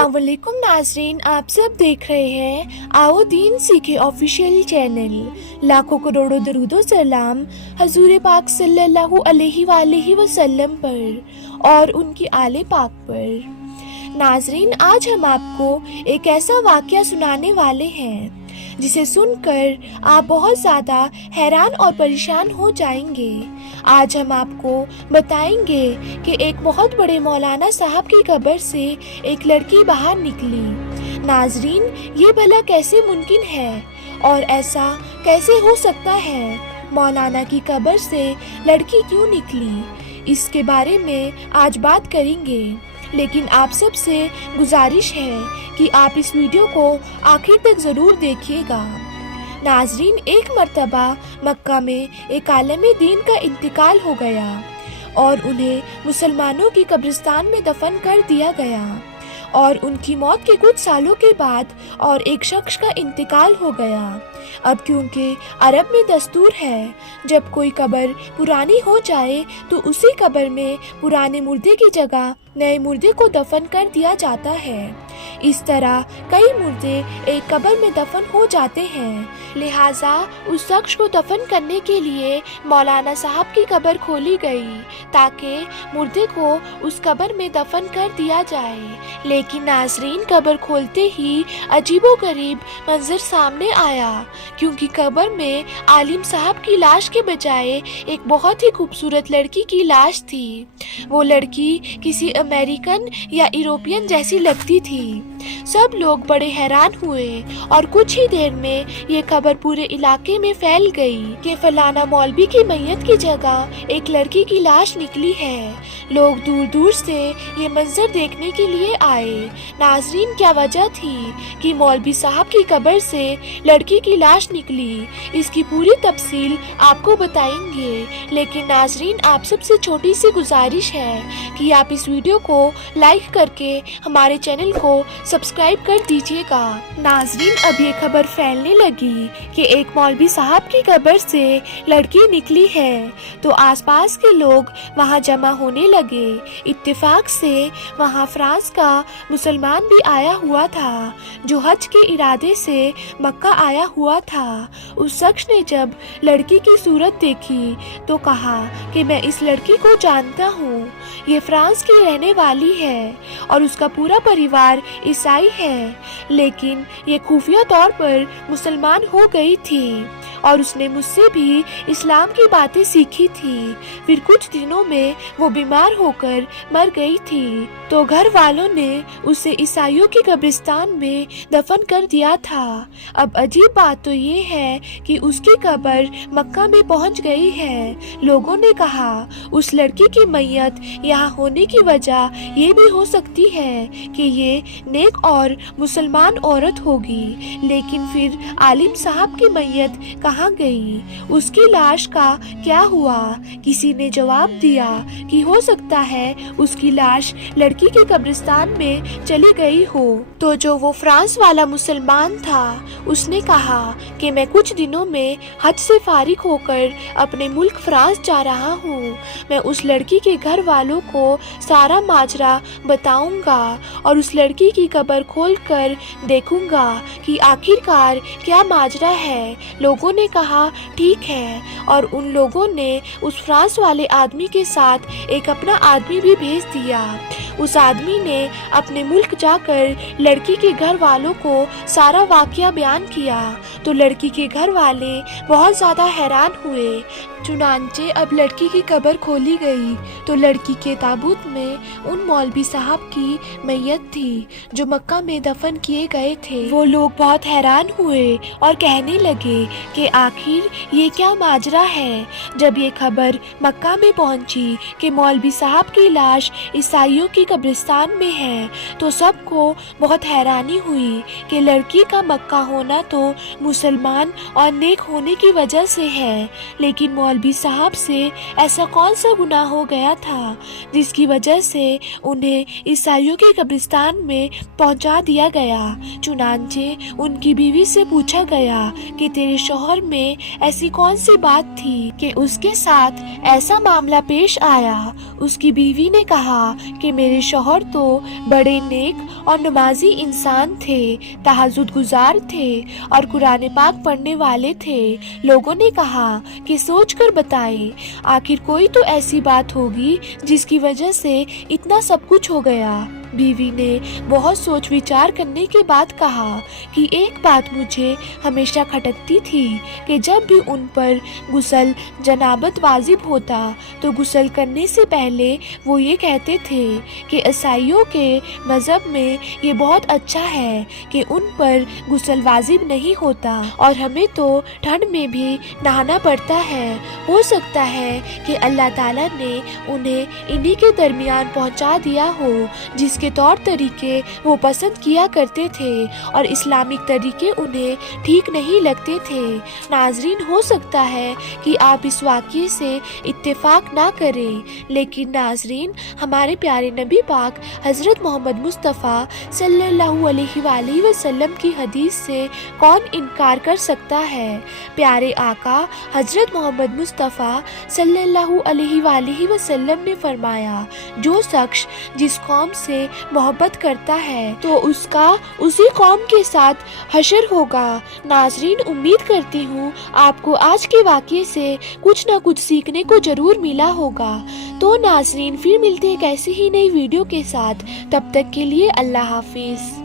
अस्सलाम वालेकुम नाजरीन, आप सब देख रहे हैं आओ दीन सीखे ऑफिशियल चैनल। लाखों करोड़ों दरूदो सलाम हजूर पाक सल्लल्लाहु अलैहि वसल्लम पर और उनकी आले पाक पर। नाजरीन, आज हम आपको एक ऐसा वाक़या सुनाने वाले हैं जिसे सुनकर आप बहुत ज़्यादा हैरान और परेशान हो जाएंगे। आज हम आपको बताएंगे कि एक बहुत बड़े मौलाना साहब की कब्र से एक लड़की बाहर निकली। नाजरीन, ये भला कैसे मुमकिन है और ऐसा कैसे हो सकता है? मौलाना की कब्र से लड़की क्यों निकली, इसके बारे में आज बात करेंगे। लेकिन आप सब से गुजारिश है कि आप इस वीडियो को आखिर तक ज़रूर देखिएगा। नाजरीन, एक मर्तबा मक्का में एक आलमे दीन का इंतकाल हो गया और उन्हें मुसलमानों की कब्रिस्तान में दफन कर दिया गया और उनकी मौत के कुछ सालों के बाद और एक शख्स का इंतकाल हो गया। अब क्योंकि अरब में दस्तूर है, जब कोई कब्र पुरानी हो जाए तो उसी कब्र में पुराने मुर्दे की जगह नए मुर्दे को दफन कर दिया जाता है। इस तरह कई मुर्दे एक कब्र में दफन हो जाते हैं। लिहाजा उस शख्स को दफन करने के लिए मौलाना साहब की कब्र खोली गई ताकि मुर्दे को उस कब्र में दफन कर दिया जाए। लेकिन नाजरीन, कब्र खोलते ही अजीबोगरीब मंजर सामने आया, क्योंकि कब्र में आलिम साहब की लाश के बजाय एक बहुत ही खूबसूरत लड़की की लाश थी। वो लड़की किसी अमेरिकन या यूरोपियन जैसी लगती थी। सब लोग बड़े हैरान हुए और कुछ ही देर में ये खबर पूरे इलाके में फैल गई कि फलाना मौलवी की मैयत की जगह एक लड़की की लाश निकली है। लोग दूर दूर से ये मंजर देखने के लिए आए। नाजरीन, क्या वजह थी कि मौलवी साहब की कब्र से लड़की की लाश निकली, इसकी पूरी तफसील आपको बताएंगे। लेकिन नाजरीन, आप सबसे छोटी सी गुजारिश है कि आप इस वीडियो को लाइक करके हमारे चैनल को सब्सक्राइब कर दीजिएगा। नाजरीन, अब ये खबर फैलने लगी कि एक मौलवी साहब की कब्र से लड़की निकली है तो आसपास के लोग वहां जमा होने लगे। इत्तेफाक से वहां फ्रांस का मुसलमान भी आया हुआ था जो हज के इरादे से मक्का आया हुआ था। उस शख्स ने जब लड़की की सूरत देखी तो कहा कि मैं इस लड़की को जानता हूँ, ये फ्रांस की रहने वाली है और उसका पूरा परिवार ईसाई है, लेकिन ये खुफिया तौर पर मुसलमान हो गई थी और उसने मुझसे भी इस्लाम की बातें सीखी थी। फिर कुछ दिनों में वो बीमार होकर मर गई थी तो घर वालों ने उसे ईसाइयों की कब्रिस्तान में दफन कर दिया था। अब अजीब बात तो ये है कि उसकी कब्र मक्का में पहुंच गई है। लोगों ने कहा उस लड़की की मैयत यहाँ होने की वजह ये भी हो सकती है कि ये नेक और मुसलमान औरत होगी। लेकिन फिर आलिम साहब की मैयत कहाँ गई, उसकी लाश का क्या हुआ? किसी ने जवाब दिया कि हो सकता है उसकी लाश लड़की के कब्रिस्तान में चली गई हो। तो जो वो फ्रांस वाला मुसलमान था उसने कहा कि मैं कुछ दिनों में हज से फारिग होकर अपने मुल्क फ्रांस जा रहा हूँ। मैं उस लड़की के घर वालों को सारा माजरा बताऊंगा और उस लड़की की कब्र खोल कर देखूंगा कि आखिरकार क्या माजरा है। लोगों ने कहा ठीक है और उन लोगों ने उस फ्रांस वाले आदमी के साथ एक अपना आदमी भी भेज दिया। उस आदमी ने अपने मुल्क जाकर लड़की के घर वालों को सारा वाकया बयान किया तो लड़की के घर वाले बहुत ज़्यादा हैरान हुए। चुनांचे अब लड़की की कब्र खोली गई तो लड़की के ताबूत में उन मौलवी साहब की मैयत थी जो मक्का में दफन किए गए थे। वो लोग बहुत हैरान हुए और कहने लगे कि आखिर ये क्या माजरा है। जब ये खबर मक्का में पहुंची कि मौलवी साहब की लाश ईसाइयों की कब्रिस्तान में है तो सबको बहुत हैरानी हुई कि लड़की का मक्का होना तो मुसलमान और नेक होने की वजह से है, लेकिन मौलवी साहब से ऐसा कौन सा गुनाह हो गया था जिसकी वजह से उन्हें ईसाइयों के कब्रिस्तान में पहुंचा दिया गया। चुनांचे उनकी बीवी से पूछा गया कि तेरे शौहर में ऐसी कौन सी बात थी कि उसके साथ ऐसा मामला पेश आया। उसकी बीवी ने कहा कि मेरे میرے شوہر تو بڑے نیک اور نمازی انسان تھے، تہجد گزار تھے اور قرآن پاک پڑھنے والے تھے۔ لوگوں نے کہا کہ سوچ کر بتائیں، آخر کوئی تو ایسی بات ہوگی جس کی وجہ سے اتنا سب کچھ ہو گیا۔ بیوی نے بہت سوچ وچار کرنے کے بعد کہا کہ ایک بات مجھے ہمیشہ کھٹکتی تھی کہ جب بھی ان پر غسل جنابت واجب ہوتا تو غسل کرنے سے پہلے وہ یہ کہتے تھے کہ عیسائیوں کے مذہب میں یہ بہت اچھا ہے کہ ان پر غسل واجب نہیں ہوتا اور ہمیں تو ٹھنڈ میں بھی نہانا پڑتا ہے، ہو سکتا ہے کہ اللہ تعالیٰ نے انہیں انہی کے درمیان پہنچا دیا ہو جس کے طور طریقے وہ پسند کیا کرتے تھے اور اسلامک طریقے انہیں ٹھیک نہیں لگتے تھے۔ ناظرین، ہو سکتا ہے کہ آپ اس واقعے سے اتفاق نہ کریں، لیکن ناظرین، ہمارے پیارے نبی پاک حضرت محمد مصطفیٰ صلی اللہ علیہ وآلہ وسلم کی حدیث سے کون انکار کر سکتا ہے؟ پیارے آقا حضرت محمد مصطفیٰ صلی اللہ علیہ وآلہ وسلم نے فرمایا، جو شخص جس قوم سے محبت کرتا ہے تو اس کا اسی قوم کے ساتھ حشر ہوگا۔ ناظرین، امید کرتی ہوں آپ کو آج کے واقعے سے کچھ نہ کچھ سیکھنے کو ضرور ملا ہوگا۔ تو ناظرین، پھر ملتے ہیں ایک ایسی ہی نئی ویڈیو کے ساتھ، تب تک کے لیے اللہ حافظ۔